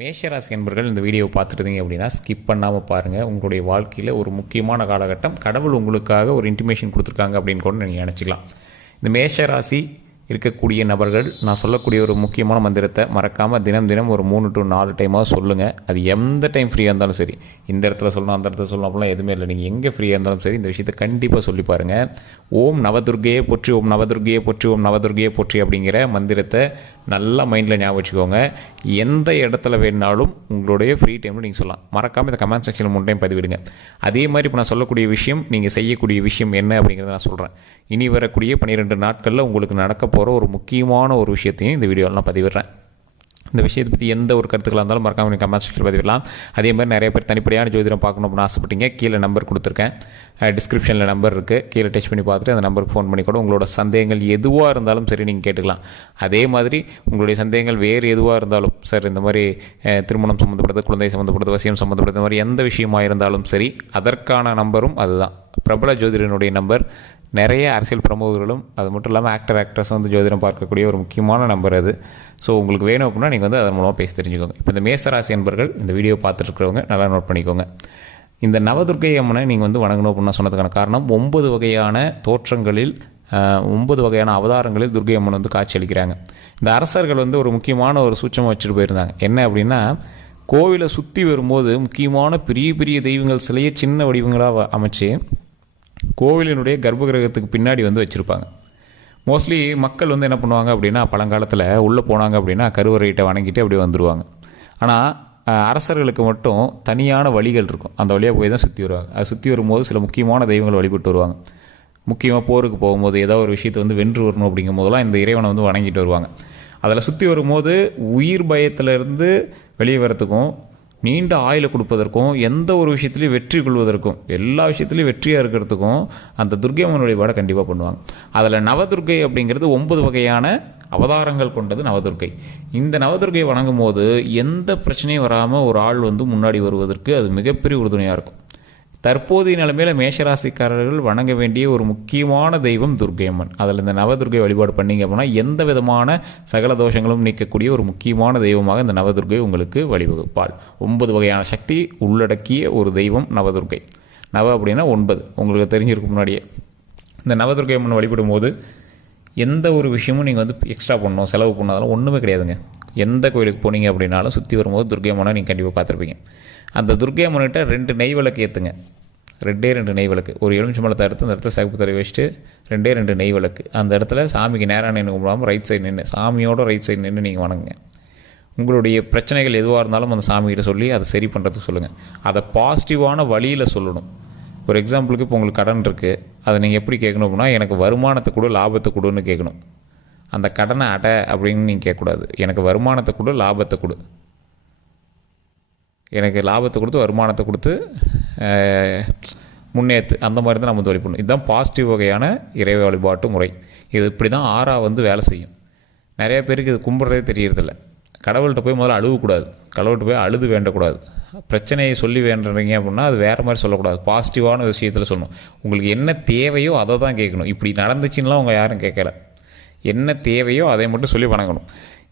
மேஷராசி என்பர்கள் இந்த வீடியோவை பார்த்துருந்தீங்க அப்படின்னா ஸ்கிப் பண்ணாமல் பாருங்கள். உங்களுடைய வாழ்க்கையில் ஒரு முக்கியமான காலகட்டம், கடவுள் உங்களுக்காக ஒரு இன்டிமேஷன் கொடுத்துருக்காங்க அப்படின்னு கூட நீங்கள் நினச்சிக்கலாம். இந்த மேஷராசி இருக்கக்கூடிய நபர்கள் நான் சொல்லக்கூடிய ஒரு முக்கியமான மந்திரத்தை மறக்காமல் தினம் தினம் ஒரு 3 to 4 டைமாக சொல்லுங்கள். அது எந்த டைம் ஃப்ரீயாக இருந்தாலும் சரி, இந்த இடத்துல சொல்லணும் அந்த இடத்துல சொல்லணும் அப்படிலாம் எதுவுமே இல்லை. நீங்கள் எங்கே ஃப்ரீயாக இருந்தாலும் சரி இந்த விஷயத்தை கண்டிப்பாக சொல்லி பாருங்கள். ஓம் நவதுர்கையே போற்றி, ஓம் நவதுர்கையே போற்றி, ஓம் நவதுர்கையே போற்றி அப்படிங்கிற மந்திரத்தை நல்லா மைண்டில் ஞாபகம் வச்சுக்கோங்க. எந்த இடத்துல வேணாலும் உங்களுடைய ஃப்ரீ டைமில் நீங்கள் சொல்லலாம். மறக்காமல் இந்த கமெண்ட் செக்ஷனில் 3 டைம் பதிவிடுங்க. அதே மாதிரி இப்போ நான் சொல்லக்கூடிய விஷயம், நீங்கள் செய்யக்கூடிய விஷயம் என்ன அப்படிங்கிறத நான் சொல்கிறேன். இனி வரக்கூடிய 12 நாட்களில் உங்களுக்கு நடக்க போகிற ஒரு முக்கியமான ஒரு விஷயத்தையும் இந்த வீடியோவில் நான் பதிவிடுறேன். இந்த விஷயத்தை பற்றி எந்த ஒரு கருத்துக்களாக இருந்தாலும் மறக்காமல் நீங்கள் கமெண்ட் செக்ஷனில் பதிவிடலாம். அதே மாதிரி நிறைய பேர் தனிப்படையான ஜோதிடம் பார்க்கணும் அப்படின்னு ஆசைப்பட்டீங்க. கீழே நம்பர் கொடுத்துருக்கேன், டிஸ்கிரிப்ஷனில் நம்பர் இருக்குது, கீழே டச் பண்ணி பார்த்துட்டு அந்த நம்பருக்கு ஃபோன் பண்ணி கூட உங்களோட சந்தேகங்கள் எதுவாக இருந்தாலும் சரி நீங்கள் கேட்டுக்கலாம். அதே மாதிரி உங்களுடைய சந்தேகங்கள் வேறு எதுவாக இருந்தாலும் சார், இந்த மாதிரி திருமணம் சம்மந்தப்பட்டது, குழந்தை சம்மந்தப்பட்டது, வசியம் சம்மந்தப்பட்டது, இந்த மாதிரி எந்த விஷயமாக இருந்தாலும் சரி அதற்கான நம்பரும் அதுதான். பிரபல ஜோதிடனுடைய நம்பர். நிறைய அரசியல் பிரமுகர்களும் அது மட்டும் இல்லாமல் ஆக்ட்ரஸ் வந்து ஜோதிடம் பார்க்கக்கூடிய ஒரு முக்கியமான நம்பர் அது. ஸோ உங்களுக்கு வேணும் அப்படின்னா நீங்கள் வந்து அதன் மூலமாக பேசி தெரிஞ்சுக்கோங்க. இப்போ இந்த மேசராசி என்பர்கள் இந்த வீடியோ பார்த்துட்டு இருக்கிறவங்க நல்லா நோட் பண்ணிக்கோங்க. இந்த நவதுர்க்கை அம்மனை நீங்கள் வந்து வணங்கணும் அப்படின்னு சொன்னதுக்கான காரணம், 9 வகையான தோற்றங்களில் 9 வகையான அவதாரங்களில் துர்க்கை அம்மன் வந்து காட்சி அளிக்கிறாங்க. இந்த அரசர்கள் வந்து ஒரு முக்கியமான ஒரு சூட்சமாக வச்சுட்டு போயிருந்தாங்க. என்ன அப்படின்னா, கோவிலை சுற்றி வரும்போது முக்கியமான பெரிய பெரிய தெய்வங்கள் சிலையை சின்ன வடிவங்களாக அமைச்சு கோவிலினுடைய கர்ப்பகிரகத்துக்கு பின்னாடி வந்து வச்சுருப்பாங்க. மோஸ்ட்லி மக்கள் வந்து என்ன பண்ணுவாங்க அப்படின்னா, பழங்காலத்தில் உள்ளே போனாங்க அப்படின்னா கருவறையிட்ட வணங்கிட்டு அப்படியே வந்துடுவாங்க. ஆனால் அரசர்களுக்கு மட்டும் தனியான வழிகள் இருக்கும், அந்த வழியாக போய் தான் சுற்றி வருவாங்க. அது சுற்றி வரும்போது சில முக்கியமான தெய்வங்கள் வழிபட்டு வருவாங்க. முக்கியமாக போருக்கு போகும்போது ஏதாவது ஒரு விஷயத்தை வந்து வென்று வரணும் அப்படிங்கும் போதெல்லாம் இந்த இறைவனை வந்து வணங்கிட்டு வருவாங்க. அதில் சுற்றி வரும்போது உயிர் பயத்திலிருந்து வெளியே வரத்துக்கும், நீண்ட ஆயுளை கொடுப்பதற்கும், எந்த ஒரு விஷயத்துலையும் வெற்றி கொள்வதற்கும், எல்லா விஷயத்துலையும் வெற்றியாக இருக்கிறதுக்கும் அந்த துர்க்கை அம்மன் வழிபாடை கண்டிப்பாக பண்ணுவாங்க. அதில் நவதுர்க்கை அப்படிங்கிறது 9 வகையான அவதாரங்கள் கொண்டது நவதுர்க்கை. இந்த நவதுர்க்கையை வணங்கும் போது எந்த பிரச்சனையும் வராமல் ஒரு ஆள் வந்து முன்னாடி வருவதற்கு அது மிகப்பெரிய உறுதுணையாக இருக்கும். தற்போதைய நிலைமையில் மேஷராசிக்காரர்கள் வணங்க வேண்டிய ஒரு முக்கியமான தெய்வம் துர்க்கை அம்மன். அதில் இந்த நவதுர்க்கை வழிபாடு பண்ணிங்க அப்படின்னா எந்த விதமான சகல தோஷங்களும் நீக்கக்கூடிய ஒரு முக்கியமான தெய்வமாக இந்த நவதுர்க்கை உங்களுக்கு வழிவகுப்பாள். 9 வகையான சக்தி உள்ளடக்கிய ஒரு தெய்வம் நவதுர்க்கை. நவ அப்படின்னா 9, உங்களுக்கு தெரிஞ்சிருக்கும் முன்னாடியே. இந்த நவதுர்க்கை அம்மன் வழிபடும் போது எந்த ஒரு விஷயமும் நீங்கள் வந்து எக்ஸ்ட்ரா பண்ணணும், செலவு பண்ணணும், அதெல்லாம் ஒன்றுமே கிடையாதுங்க. எந்த கோயிலுக்கு போனீங்க அப்படின்னாலும் சுற்றி வரும்போது துர்க்கை அம்மனை நீங்கள் கண்டிப்பாக பார்த்துருப்பீங்க. அந்த துர்க்கை அம்மன்கிட்ட 2 நெய் விளக்கு ஏற்றுங்க. 2 நெய் விளக்கு, ஒரு எலுமிச்சம்பழத்தை எடுத்து அந்த இடத்துல சகப்பு தடவி வச்சுட்டு 2 நெய் விளக்கு அந்த இடத்துல சாமிக்கு நேராக நின்று கும்பிடாமல் ரைட் சைடு நின்று, சாமியோட ரைட் சைடு நின்று நீங்கள் வணங்குங்க. உங்களுடைய பிரச்சனைகள் எதுவாக இருந்தாலும் அந்த சாமிகிட்ட சொல்லி அதை சரி பண்ணுறதுக்கு சொல்லுங்கள். அதை பாசிட்டிவான வழியில் சொல்லணும். ஒரு எக்ஸாம்பிளுக்கு இப்போ உங்களுக்கு கடன் இருக்குது, அதை நீங்கள் எப்படி கேட்கணும் அப்படின்னா, எனக்கு வருமானத்தை கொடு, லாபத்தை கொடுன்னு கேட்கணும். அந்த கடனை அப்படின்னு நீங்கள் கேட்கக்கூடாது. எனக்கு வருமானத்தை கொடு, லாபத்தை கொடு, எனக்கு லாபத்தை கொடுத்து வருமானத்தை கொடுத்து முன்னேற்று, அந்த மாதிரி தான் நம்ம வழிபடணும். இதுதான் பாசிட்டிவ் வகையான இறை வழிபாட்டு முறை. இது இப்படி தான் ஆறா வந்து வேலை செய்யும். நிறைய பேருக்கு இது கும்பிட்றதே தெரியறதில்ல. கடவுள்கிட்ட போய் முதல்ல அழுகக்கூடாது, கடவுள்கிட்ட போய் அழுது வேண்டக்கூடாது. பிரச்சனையை சொல்லி வேண்டுறீங்க அப்படின்னா அது வேறு மாதிரி சொல்லக்கூடாது, பாசிட்டிவான விஷயத்தில் சொல்லணும். உங்களுக்கு என்ன தேவையோ அதை தான் கேட்கணும். இப்படி நடந்துச்சுன்னா அவங்க யாரும் கேட்கல. என்ன தேவையோ அதை மட்டும் சொல்லி வணங்கணும்.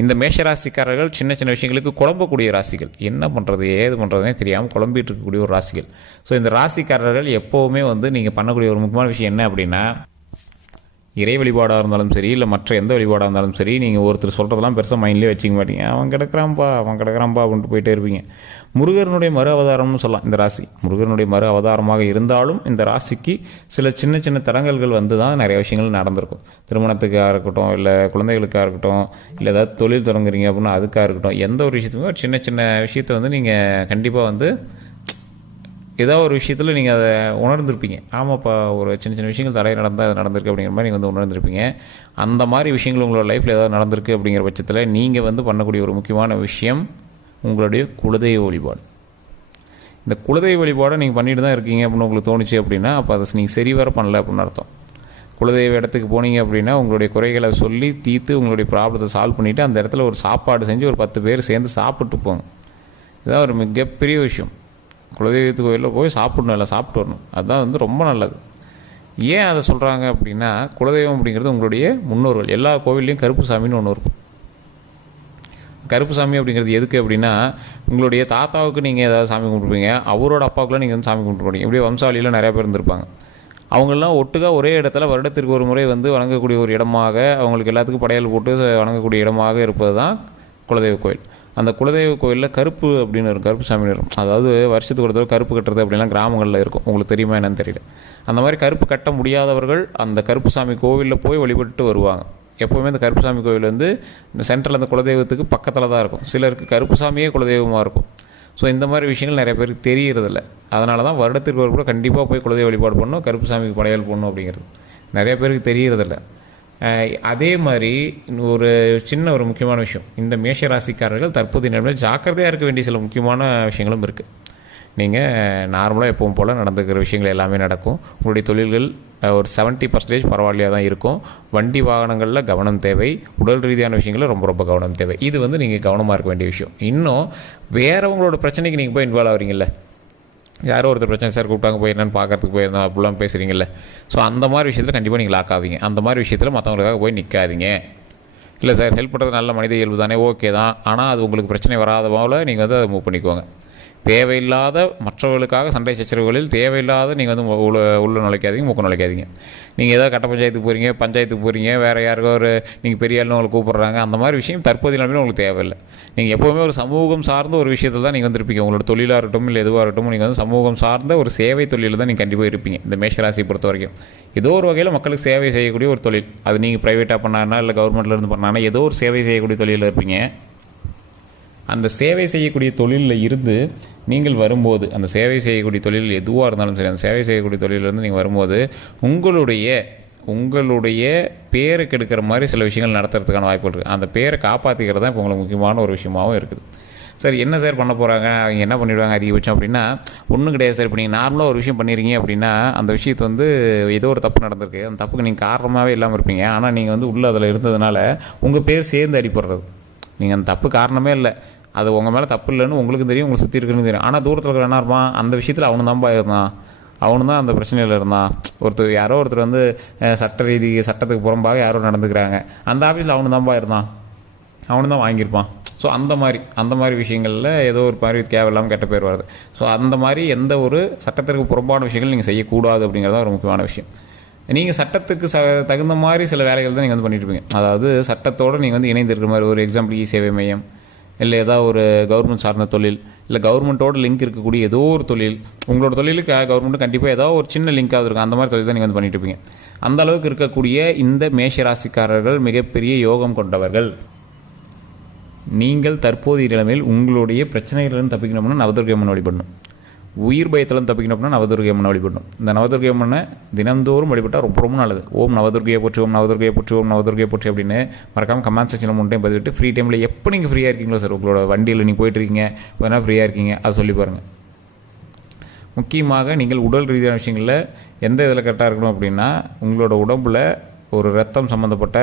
இந்த மேஷராசிக்காரர்கள் சின்ன சின்ன விஷயங்களுக்கு குழம்பக்கூடிய ராசிகள். என்ன பண்ணுறது ஏது பண்ணுறதுனே தெரியாமல் குழம்பிட்டு இருக்கக்கூடிய ஒரு ராசிகள். ஸோ இந்த ராசிக்காரர்கள் எப்போவுமே வந்து நீங்கள் பண்ணக்கூடிய ஒரு முக்கியமான விஷயம் என்ன அப்படின்னா, இறை வழிபாடாக இருந்தாலும் சரி, இல்லை மற்ற எந்த வழிபாடாக இருந்தாலும் சரி, நீங்கள் ஒருத்தர் சொல்கிறதெல்லாம் பெருசாக மைண்ட்லேயே வச்சுக்க மாட்டீங்க. அவன் கிடக்கிறான்ப்பா அப்படின்ட்டு போயிட்டே இருப்பீங்க. முருகனுடைய மறு அவதாரம்னு சொல்லலாம் இந்த ராசி. முருகனுடைய மறு அவதாரமாக இருந்தாலும் இந்த ராசிக்கு சில சின்ன சின்ன தடங்கல்கள் வந்து தான் நிறைய விஷயங்கள் நடந்திருக்கும். திருமணத்துக்காக இருக்கட்டும், இல்லை குழந்தைகளுக்காக இருக்கட்டும், இல்லை ஏதாவது தொழில் தொடங்குறீங்க அப்படின்னா அதுக்காக இருக்கட்டும், எந்த ஒரு விஷயத்துக்குமே ஒரு சின்ன சின்ன விஷயத்தை வந்து நீங்கள் கண்டிப்பாக வந்து ஏதோ ஒரு விஷயத்தில் நீங்கள் அதை உணர்ந்திருப்பீங்க. ஆமாப்பா, ஒரு சின்ன சின்ன விஷயங்கள் தடை நடந்தால் அது நடந்திருக்கு அப்படிங்கிற மாதிரி நீங்கள் வந்து உணர்ந்திருப்பீங்க. அந்த மாதிரி விஷயங்கள் உங்களோட லைஃப்பில் ஏதாவது நடந்திருக்கு அப்படிங்கிற பட்சத்தில் நீங்கள் வந்து பண்ணக்கூடிய ஒரு முக்கியமான விஷயம் உங்களுடைய குலதெய்வ வழிபாடு. இந்த குலதெய்வ வழிபாடை நீங்கள் பண்ணிட்டு தான் இருக்கீங்க அப்படின்னு உங்களுக்கு தோணுச்சு அப்படின்னா அப்போ அதை நீங்கள் சரிவர பண்ணல அப்படின்னு அர்த்தம். குலதெய்வ இடத்துக்கு போனீங்க அப்படின்னா உங்களுடைய குறைகளை சொல்லி தீர்த்து உங்களுடைய ப்ராப்ளத்தை சால்வ் பண்ணிவிட்டு அந்த இடத்துல ஒரு சாப்பாடு செஞ்சு ஒரு 10 பேர் சேர்ந்து சாப்பிட்டு போங்க. இதுதான் ஒரு மிகப்பெரிய விஷயம். குலதெய்வத்து கோயிலில் போய் சாப்பிடணும், இல்லை சாப்பிட்டு வரணும். அதுதான் வந்து ரொம்ப நல்லது. ஏன் அதை சொல்கிறாங்க அப்படின்னா, குலதெய்வம் அப்படிங்கிறது உங்களுடைய முன்னோர்கள். எல்லா கோவில்லையும் கருப்பு சாமின்னு ஒன்று இருக்கும். கருப்பு சாமி அப்படிங்கிறது எதுக்கு அப்படின்னா, உங்களுடைய தாத்தாவுக்கு நீங்கள் ஏதாவது சாமி கும்பிட்ருப்பீங்க, அவரோட அப்பாவுக்குலாம் நீங்கள் வந்து சாமி கும்பிட்டு இப்படியே வம்சாவளியில் நிறையா பேர் இருந்திருப்பாங்க. அவங்கெல்லாம் ஒட்டுக்கா ஒரே இடத்துல வருடத்திற்கு ஒரு முறை வந்து வணங்கக்கூடிய ஒரு இடமாக, அவங்களுக்கு எல்லாத்துக்கும் படையல் போட்டு வணங்கக்கூடிய இடமாக இருப்பது தான் குலதெய்வ கோயில். அந்த குலதெய்வ கோயிலில் கருப்பு அப்படின்னு இருக்கும், கருப்பு சாமி இருக்கும். அதாவது வருஷத்துக்கு ஒரு தடவை கருப்பு கட்டுறது அப்படின்லாம் கிராமங்களில் இருக்கும். உங்களுக்கு தெரியுமா என்னன்னு தெரியல. அந்த மாதிரி கருப்பு கட்ட முடியாதவர்கள் அந்த கருப்பு சாமி கோவிலில் போய் வழிபட்டு வருவாங்க. எப்போவுமே இந்த கருப்பு சாமி கோவில் வந்து இந்த சென்ட்ரல் அந்த குலதெய்வத்துக்கு பக்கத்தில் தான் இருக்கும். சிலருக்கு கருப்பு சாமியே குலதெய்வமாக இருக்கும். ஸோ இந்த மாதிரி விஷயங்கள் நிறைய பேருக்கு தெரியறதில்ல. அதனால தான் வருடத்திற்கு ஒரு கூட கண்டிப்பாக போய் குலதெய்வ வழிபாடு பண்ணணும், கருப்பு சாமிக்கு படையல் பண்ணணும் அப்படிங்கிறது நிறைய பேருக்கு தெரியறதில்ல. அதே மாதிரி ஒரு சின்ன ஒரு முக்கியமான விஷயம், இந்த மேஷ ராசிக்காரர்கள் தற்போதைய நிலைமையில் ஜாக்கிரதையாக இருக்க வேண்டிய சில முக்கியமான விஷயங்களும் இருக்குது. நீங்கள் நார்மலாக எப்பவும் போல் நடந்துக்கிற விஷயங்கள் எல்லாமே நடக்கும். உங்களுடைய தொழில்கள் ஒரு 70% பரவாயில்லையாக தான் இருக்கும். வண்டி வாகனங்களில் கவனம் தேவை. உடல் ரீதியான விஷயங்களில் ரொம்ப ரொம்ப கவனம் தேவை. இது வந்து நீங்கள் கவனமாக இருக்க வேண்டிய விஷயம். இன்னும் வேறவங்களோட பிரச்சனைக்கு நீங்கள் போய் இன்வால்வ் ஆகிறீங்கல்ல, யாரோ ஒருத்தர் பிரச்சனை சார் கூப்பிட்டாங்க போய் என்னென்னு பார்க்கறதுக்கு போயிருந்தோம் அப்படிலாம் பேசுகிறீங்கல்ல. ஸோ அந்த மாதிரி விஷயத்தில் கண்டிப்பாக நீங்கள் லாக் ஆவீங்க. அந்த மாதிரி விஷயத்தில் மற்றவங்களுக்காக போய் நிற்காதீங்க. இல்லை சார் ஹெல்ப் பண்ணுறது நல்ல மனித இயல்பு தானே, ஓகே தான். ஆனால் அது உங்களுக்கு பிரச்சனை வராத போல் நீங்கள் வந்து அதை மூவ் பண்ணிக்கோங்க. தேவையில்லாத மற்றவர்களுக்காக சண்டை சச்சரவுகளில் தேவையில்லாத நீங்கள் வந்து உள்ள நுழைக்காதீங்க, மூக்க நுழைக்காதீங்க. நீங்கள் ஏதாவது கட்ட பஞ்சாயத்துக்கு போகிறீங்க, வேறு யாருக்கோ ஒரு நீங்கள் பெரிய ஆளுன்னு உங்களை கூப்பிட்றாங்க, அந்த மாதிரி விஷயம் தற்போதைய நிலைமையில் உங்களுக்கு தேவையில்லை. நீங்கள் எப்போவுமே ஒரு சமூகம் சார்ந்த ஒரு விஷயத்தில் தான் நீங்கள் வந்துருப்பீங்க. உங்களோட தொழிலாக இருக்கட்டும் இல்லை எதுவாக இருக்கட்டும், நீங்கள் வந்து சமூகம் சார்ந்த ஒரு சேவை தொழிலில் தான் நீங்கள் கண்டிப்பாக இருப்பீங்க. இந்த மேஷராசி பொறுத்த வரைக்கும் ஏதோ ஒரு வகையில் மக்களுக்கு சேவை செய்யக்கூடிய ஒரு தொழில், அது நீங்கள் ப்ரைவேட்டாக பண்ணானா இல்லை கவர்மெண்ட்லேருந்து பண்ணானா ஏதோ ஒரு சேவை செய்யக்கூடிய தொழிலில் இருப்பீங்க. அந்த சேவை செய்யக்கூடிய தொழிலில் இருந்து நீங்கள் வரும்போது, அந்த சேவை செய்யக்கூடிய தொழில் எதுவாக இருந்தாலும் சரி, அந்த சேவை செய்யக்கூடிய தொழிலிருந்து நீங்கள் வரும்போது உங்களுடைய பேரை கெடுக்கிற மாதிரி சில விஷயங்கள் நடத்துறதுக்கான வாய்ப்புகள் இருக்குது. அந்த பேரை காப்பாற்றிக்கிறது தான் இப்போ உங்களுக்கு முக்கியமான ஒரு விஷயமாகவும் இருக்குது. சார் என்ன சார் பண்ண போகிறாங்க, அவங்க என்ன பண்ணிவிடுவாங்க அதிகபட்சம் அப்படின்னா, ஒன்றும் கிடையாது சார். இப்போ நீங்கள் நார்மலாக ஒரு விஷயம் பண்ணிடுறீங்க அப்படின்னா, அந்த விஷயத்தை வந்து ஏதோ ஒரு தப்பு நடந்திருக்கு, அந்த தப்புக்கு நீங்கள் காரணமாகவே இல்லாமல் இருப்பீங்க. ஆனால் நீங்கள் வந்து உள்ளே அதில் இருந்ததுனால உங்கள் பேர் சேர்ந்து அடிப்படுறது. நீங்கள் அந்த தப்பு காரணமே இல்லை, அது உங்கள் மேலே தப்பு இல்லைன்னு உங்களுக்கும் தெரியும், உங்களுக்கு சுற்றி இருக்குன்னு தெரியும். ஆனால் தூரத்தில் இருக்கிற என்ன இருப்பான், அந்த விஷயத்தில் அவனு தான்ப்பா இருந்தான், அவனு தான் அந்த பிரச்சனையில் இருந்தான். யாரோ ஒருத்தர் வந்து சட்டத்துக்கு புறம்பாக யாரோ நடந்துக்கிறாங்க, அந்த ஆஃபீஸில் அவனு தான்ப்பா இருந்தான், அவனு தான் வாங்கியிருப்பான். ஸோ அந்த மாதிரி விஷயங்களில் ஏதோ ஒரு மாதிரி தேவையில்லாமல் கெட்ட பேர் வருது. ஸோ அந்த மாதிரி எந்த ஒரு சட்டத்திற்கு புறம்பான விஷயங்கள் நீங்கள் செய்யக்கூடாது அப்படிங்கிறது ஒரு முக்கியமான விஷயம். நீங்கள் சட்டத்துக்கு தகுந்த மாதிரி சில வேலைகள் தான் நீங்கள் வந்து பண்ணிட்டு இருப்பீங்க. அதாவது சட்டத்தோடு நீங்கள் வந்து இணைந்திருக்கிற மாதிரி, ஒரு எக்ஸாம்பிள் சேவை மையம், இல்லை ஏதாவது ஒரு கவர்மெண்ட் சார்ந்த தொழில், இல்லை கவர்மெண்ட்டோட லிங்க் இருக்கக்கூடிய ஏதோ ஒரு தொழில், உங்களோட தொழிலுக்கு கவர்மெண்ட்டு கண்டிப்பாக ஏதோ ஒரு சின்ன லிங்காக இருக்கும். அந்த மாதிரி தொழில் தான் நீங்கள் வந்து பண்ணிட்டு இருப்பீங்க. அந்த அளவுக்கு இருக்கக்கூடிய இந்த மேஷராசிக்காரர்கள் மிகப்பெரிய யோகம் கொண்டவர்கள். நீங்கள் தற்போதைய நிலைமையில் உங்களுடைய பிரச்சனைகளிலிருந்து தப்பிக்கணும்னா நவதுர்க்கை அம்மன் வழிபடணும். உயிர் பயத்திலும் தப்பிக்கணும் அப்படின்னா நவதுர்க்கை அம்மன் வழிபடணும். இந்த நவதுர்க்கை அம்மனை தினந்தோறும் வழிபட்டால் ரொம்ப ரொம்ப நல்லது. ஓம் நவதுர்க்கையை போற்றி, ஓம் நவதுர்க்கையை போற்றி, ஓம் நவதுர்க்கையை போற்றி அப்படின்னு மறக்காமல் கமெண்ட் செக்ஷனில் 3 டைம் பதிவிட்டு ஃப்ரீ டைமில் எப்போ நீங்கள் ஃப்ரீயாக இருக்கீங்களோ சார், உங்களோட வண்டியில் நீங்கள் போயிட்டுருக்கீங்க, இப்போ ஃப்ரீயாக இருக்கீங்க, அதை சொல்லி பாருங்கள். முக்கியமாக நீங்கள் உடல் ரீதியான விஷயங்களில் எந்த இதில் கரெக்டாக இருக்கணும் அப்படின்னா, உங்களோட உடம்பில் ஒரு ரத்தம் சம்மந்தப்பட்ட,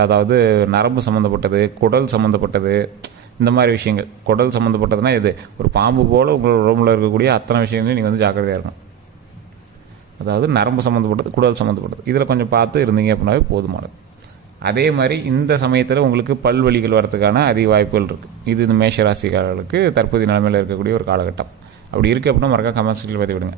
அதாவது நரம்பு சம்மந்தப்பட்டது, குடல் சம்மந்தப்பட்டது, இந்த மாதிரி விஷயங்கள். குடல் சம்மந்தப்பட்டதுன்னா இது ஒரு பாம்பு போல் உங்களோட உடம்புல இருக்கக்கூடிய அத்தனை விஷயங்களையும் நீங்கள் வந்து ஜாக்கிரதையாக இருக்கணும். அதாவது நரம்பு சம்மந்தப்பட்டது, குடல் சம்மந்தப்பட்டது, இதில் கொஞ்சம் பார்த்து இருந்தீங்க அப்படின்னாவே போதுமானது. அதே மாதிரி இந்த சமயத்தில் உங்களுக்கு பல்வலிகள் வரதுக்கான அதிக வாய்ப்புகள் இருக்குது. இது இந்த மேஷராசிக்காரர்களுக்கு தற்போதைய நிலைமையில் இருக்கக்கூடிய ஒரு காலகட்டம். அப்படி இருக்குது அப்படின்னா மறக்காம கமெண்ட் செக்ஷனில் பார்த்து விடுங்க.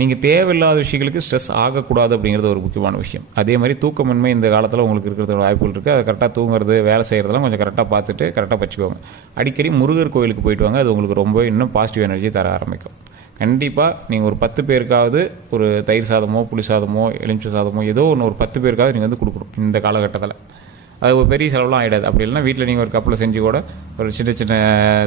நீங்கள் தேவையில்லாத விஷயங்களுக்கு ஸ்ட்ரெஸ் ஆகக்கூடாது அப்படிங்கிறது ஒரு முக்கியமான விஷயம். அதே மாதிரி தூக்கமின்மை இந்த காலத்தில் உங்களுக்கு இருக்கிற வாய்ப்புகள் இருக்குது. அதை கரெக்டாக தூங்குறது, வேலை செய்கிறதெல்லாம் கொஞ்சம் கரெக்டாக பார்த்துட்டு கரெக்டாக வச்சுக்கோங்க. அடிக்கடி முருகர் கோயிலுக்கு போயிட்டு வாங்க, அது உங்களுக்கு ரொம்ப இன்னும் பாசிட்டிவ் எனர்ஜி தர ஆரம்பிக்கும். கண்டிப்பாக நீங்கள் ஒரு 10 பேருக்காவது ஒரு தயிர் சாதமோ, புளி சாதமோ, எலுமிச்சை சாதமோ ஏதோ ஒன்று ஒரு 10 பேருக்காவது நீங்கள் வந்து கொடுக்கணும் இந்த காலகட்டத்தில். அது ஒரு பெரிய செலவுலாம் ஆகிடாது. அப்படி இல்லைனா வீட்டில் நீங்கள் ஒரு கப்பில் செஞ்சு கூட ஒரு சின்ன சின்ன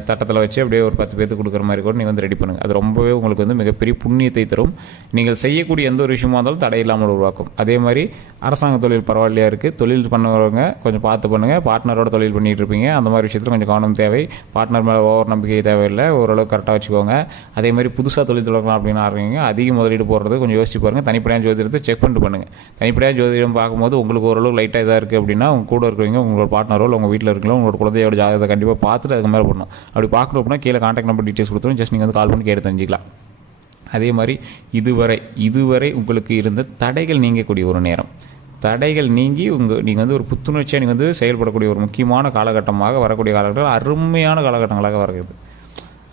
தட்டத்தில் வச்சு அப்படியே ஒரு 10 பேருக்கு கொடுக்குற மாதிரி கூட நீங்கள் வந்து ரெடி பண்ணுங்கள். அது ரொம்பவே உங்களுக்கு வந்து மிகப்பெரிய புண்ணியத்தை தரும். நீங்கள் செய்யக்கூடிய எந்த ஒரு விஷயமா இருந்தாலும் தடை இல்லாமல் உருவாக்கும். அதே மாதிரி அரசாங்க தொழில் பரவாயில்லையா இருக்குது, தொழில் பண்ணுறவங்க கொஞ்சம் பார்த்து பண்ணுங்கள். பார்ட்னரோட தொழில் பண்ணிகிட்டு இருப்பீங்க, அந்த மாதிரி விஷயத்தில் கொஞ்சம் கவனம் தேவை. பார்ட்னர் மேலே ஓவர் நம்பிக்கை தேவையில்லை, ஓரளவுக்கு கரெக்டாக வச்சுக்கோங்க. அதே மாதிரி புதுசாக தொழில் தொடங்கலாம் அப்படின்னு ஆரம்பிங்க, அதிக முதலீடு போடுறது கொஞ்சம் யோசிச்சு பாருங்கள். தனிப்படையான ஜோதிடத்தை செக் பண்ணிட்டு பண்ணுங்கள். தனிப்படையான ஜோதிடம் பார்க்கும்போது உங்களுக்கு ஓரளவு லைட்டாக இதாக இருக்குது அப்படின்னா உங்கள் கூட இருக்கிறவங்க, உங்களோட பார்ட்னரோ இல்லை உங்கள் வீட்டில் இருக்கலாம், உங்களோட குழந்தையோட ஜாதகத்தை கண்டிப்பாக பார்த்துட்டு அதுக்கு மேலே பண்ணணும். அப்படி பார்க்கணும் அப்படின்னா கீழே கான்டாக்ட் நம்பர் டீட்டெயில்ஸ் கொடுத்துரும், ஜஸ்ட் நீங்கள் வந்து கால் பண்ணி கேட்டு தெரிஞ்சிக்கலாம். அதே மாதிரி இதுவரை உங்களுக்கு இருந்த தடைகள் நீங்கக்கூடிய ஒரு நேரம். தடைகள் நீங்கி நீங்கள் வந்து ஒரு புத்துணர்ச்சியாக நீங்கள் வந்து செயல்படக்கூடிய ஒரு முக்கியமான காலகட்டமாக வரக்கூடிய காலகட்டங்கள் அருமையான காலகட்டங்களாக வருகிறது,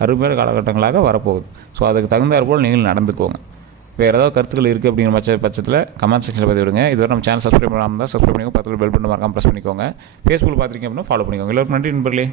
அருமையான காலகட்டங்களாக வரப்போகுது. ஸோ அதுக்கு தகுந்தாற் போல் நீங்கள் நடந்துக்கோங்க. வேறு ஏதாவது கருத்துக்கள் இருக்குது அப்படிங்கிற பட்சத்தில் கமெண்ட் செக்ஷனில் பதிவு விடுங்க. இதுவரை நம்ம சேனல் சப்ஸ்கிரைப் பண்ணாமல் தான் சப்ஸ்கிரைப் பண்ணிக்கோங்க, பக்கத்தில் பெல் பட்டன் மறக்காமல் ப்ரெஸ் பண்ணிக்கோங்க. ஃபேஸ்புக்கில் பார்த்துருக்கீங்க அப்படின்னா ஃபாலோ பண்ணிக்கோங்க. எல்லோருக்கும் நன்றி நண்பர்களே.